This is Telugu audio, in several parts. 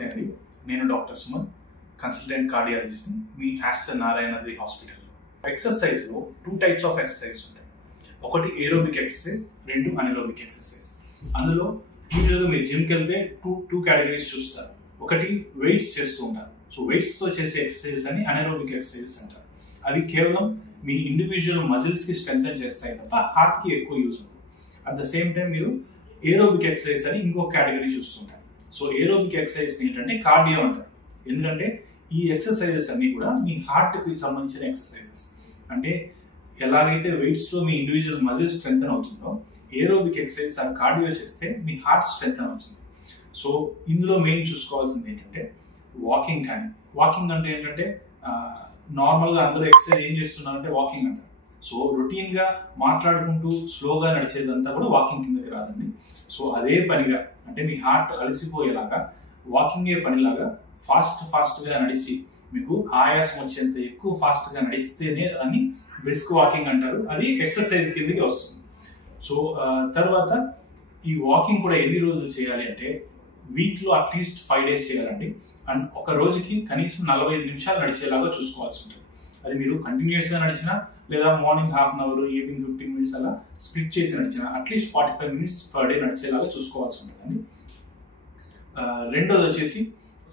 నమస్తే అండి. నేను డాక్టర్ సుమన్, కన్సల్టెంట్ కార్డియాలజిస్ట్ మీ ఆస్టర్ నారాయణద్రి హాస్పిటల్లో. ఎక్సర్సైజ్లో 2 టైప్స్ ఆఫ్ ఎక్సర్సైజ్ ఉంటాయి. ఒకటి ఏరోబిక్ ఎక్సర్సైజ్, 2 అనెరోబిక్ ఎక్సర్సైజ్. అందులో యూజువల్గా మీరు జిమ్కి వెళ్తే టూ కేటగిరీస్ చూస్తారు. ఒకటి వెయిట్స్ చేస్తూ ఉంటారు. సో వెయిట్స్తో చేసే ఎక్సర్సైజ్ అని అనెరోబిక్ ఎక్సర్సైజెస్ అంటారు. అవి కేవలం మీ ఇండివిజువల్ మజిల్స్కి స్ట్రెంథెన్ చేస్తాయి తప్ప హార్ట్కి ఎక్కువ యూజ్ ఉంటుంది. అట్ ద సేమ్ టైం మీరు ఏరోబిక్ ఎక్సర్సైజ్ అని ఇంకొక కేటగిరీ చూస్తుంటారు. సో ఏరోబిక్ ఎక్సర్సైజ్ ఏంటంటే కార్డియో అంటారు. ఎందుకంటే ఈ ఎక్సర్సైజెస్ అన్ని కూడా మీ హార్ట్కి సంబంధించిన ఎక్సర్సైజెస్. అంటే ఎలాగైతే వెయిట్స్లో మీ ఇండివిజువల్ మజిల్ స్ట్రెంథెన్ అవుతుందో, ఏరోబిక్ ఎక్సర్సైజ్ ఆ కార్డియో చేస్తే మీ హార్ట్ స్ట్రెంథెన్ అవుతుంది. సో ఇందులో మెయిన్ చూసుకోవాల్సింది ఏంటంటే వాకింగ్. కానీ వాకింగ్ అంటే ఏంటంటే నార్మల్గా అందరూ ఎక్సర్సైజ్ ఏం చేస్తున్నారంటే వాకింగ్ అంటారు. సో రొటీన్గా మాట్లాడుకుంటూ స్లోగా నడిచేదంతా కూడా వాకింగ్ కిందకి రాదండి. సో అదే పనిగా అంటే మీ హార్ట్ అలసిపోయేలాగా వాకింగే పనిలాగా ఫాస్ట్గా నడిచి మీకు ఆయాసం వచ్చేంత ఎక్కువ ఫాస్ట్గా నడిస్తేనే దాన్ని బ్రిస్క్ వాకింగ్ అంటారు. అది ఎక్సర్సైజ్ కిందకి వస్తుంది. సో తర్వాత ఈ వాకింగ్ కూడా ఎన్ని రోజులు చేయాలి అంటే వీక్లో అట్లీస్ట్ 5 days చేయాలండి. అండ్ ఒక రోజుకి కనీసం 45 నిమిషాలు నడిచేలాగా చూసుకోవాల్సి ఉంటుంది. అది మీరు కంటిన్యూస్గా నడిచినా లేదా morning half an hour, evening 15 minutes అలా స్ప్లిట్ చేసి నడిచినా అట్లీస్ట్ 45 minutes per day నడిచేలాగా చూసుకోవాల్సి ఉంటుందండి. రెండోది వచ్చేసి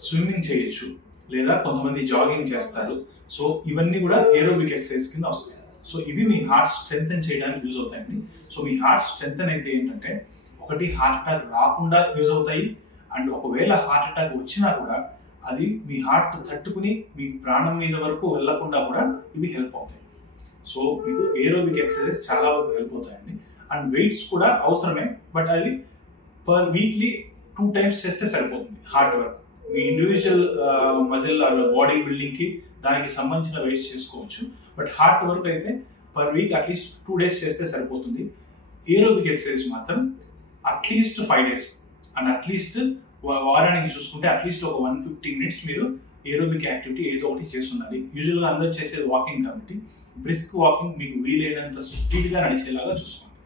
స్విమ్మింగ్ చేయొచ్చు, లేదా కొంతమంది జాగింగ్ చేస్తారు. సో ఇవన్నీ కూడా ఏరోబిక్ ఎక్సర్సైజ్ కింద వస్తాయి. సో ఇవి మీ హార్ట్ స్ట్రెంథెన్ చేయడానికి యూజ్ అవుతాయండి. సో మీ హార్ట్ స్ట్రెంథెన్ అయితే ఏంటంటే ఒకటి హార్ట్ అటాక్ రాకుండా యూజ్ అవుతాయి. అండ్ ఒకవేళ హార్ట్ అటాక్ వచ్చినా కూడా అది మీ హార్ట్ తట్టుకుని మీ ప్రాణం మీద వరకు వెళ్లకుండా కూడా ఇవి హెల్ప్ అవుతాయి. సో మీకు ఏరోబిక్ ఎక్సర్సైజ్ చాలా వరకు హెల్ప్ అవుతాయండి. అండ్ వెయిట్స్ కూడా అవసరమే, బట్ అది పర్ వీక్లీ 2 times చేస్తే సరిపోతుంది. హార్ట్ వరకు మీ ఇండివిజువల్ మజిల్ బాడీ బిల్డింగ్కి దానికి సంబంధించిన వెయిట్స్ చేసుకోవచ్చు. బట్ హార్ట్ వరకు అయితే పర్ వీక్ అట్లీస్ట్ 2 days చేస్తే సరిపోతుంది. ఏరోబిక్ ఎక్సర్సైజ్ మాత్రం అట్లీస్ట్ 5 days అండ్ అట్లీస్ట్ వారానికి చూసుకుంటే అట్లీస్ట్ ఒక 150 minutes మీరు ఏరోబిక్ యాక్టివిటీ ఏదో ఒకటి చేస్తున్నది. యూజువల్గా అందరూ చేసేది వాకింగ్ కాబట్టి బ్రిస్క్ వాకింగ్ మీకు వీలైనంత స్పీడ్గా నడిచేలాగా చూసుకోండి.